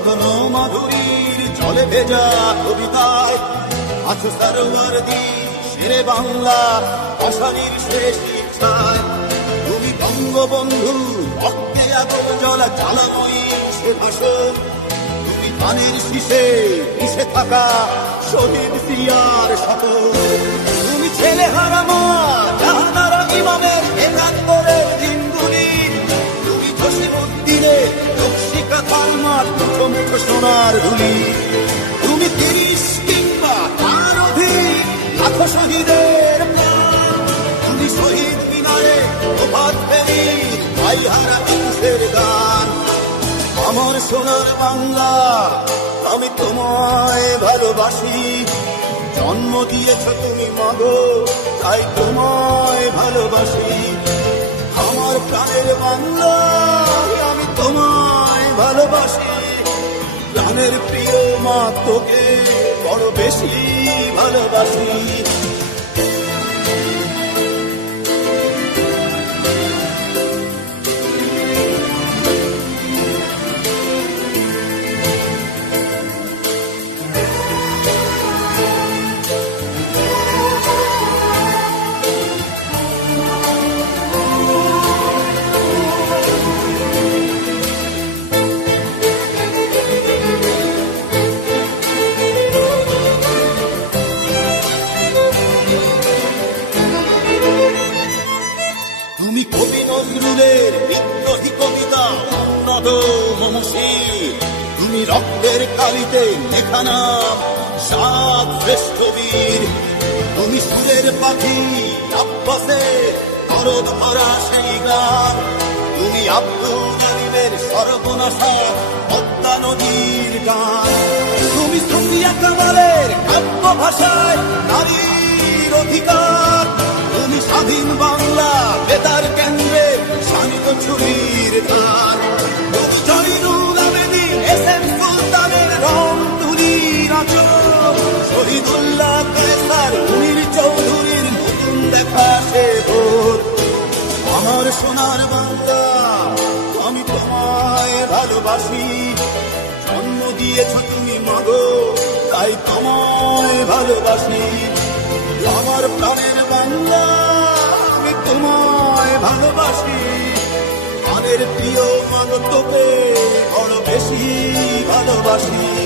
গগন মাধুরীর জলে ভেজা কবিতায় আছো সরোবরদি শেরে বাংলা আষাঢ়ির শেষ ইচ্ছায় তুমি বঙ্গবন্ধু রক্তে আগুন জলা, জ্বালাময়ী সে ভাষণ তুমি ধানের শীষে মিশে থাকা শহীদ সিয়ার সাথে তুমি ছেলে হারামা মুঠো সোনার ধুলি। তুমি তিরিশ কিংবা তার অধিক শহীদের তুমি শহীদ মিনারে ফেরি গান। আমার সোনার বাংলা, আমি তোমায় ভালোবাসি। জন্ম দিয়েছ তুমি মাগো, তাই তোমায় ভালোবাসি। আমার প্রাণের বাংলা প্রিয় মা তোকে বড় বেশি ভালোবাসি। তুমি কবি নজরুলের বিদ্রোহী কবিতা উন্নত মমশীল তুমি রক্তের কালিতে লেখা নাম সাত শ্রেষ্ঠ বীর। তুমি সুরের পাখি, আব্বাসে করদ ভরা সেই গান। তুমি আব্দুল জালিমের সর্বনাশা, পদ্মা নদীর গান। তুমি সুফিয়া কামালের কাব্য ভাষায় নারীর অধিকার। তুমি স্বাধীন বাংলা সোনার বাংলা, আমি তোমায় ভালোবাসি। জন্ম দিয়েছ তুমি মাগো, তাই তোমায় ভালোবাসি। আমার প্রাণের বাংলা, আমি তোমায় ভালোবাসি। প্রাণের প্রিয় মানো তোকে বড় বেশি ভালোবাসি।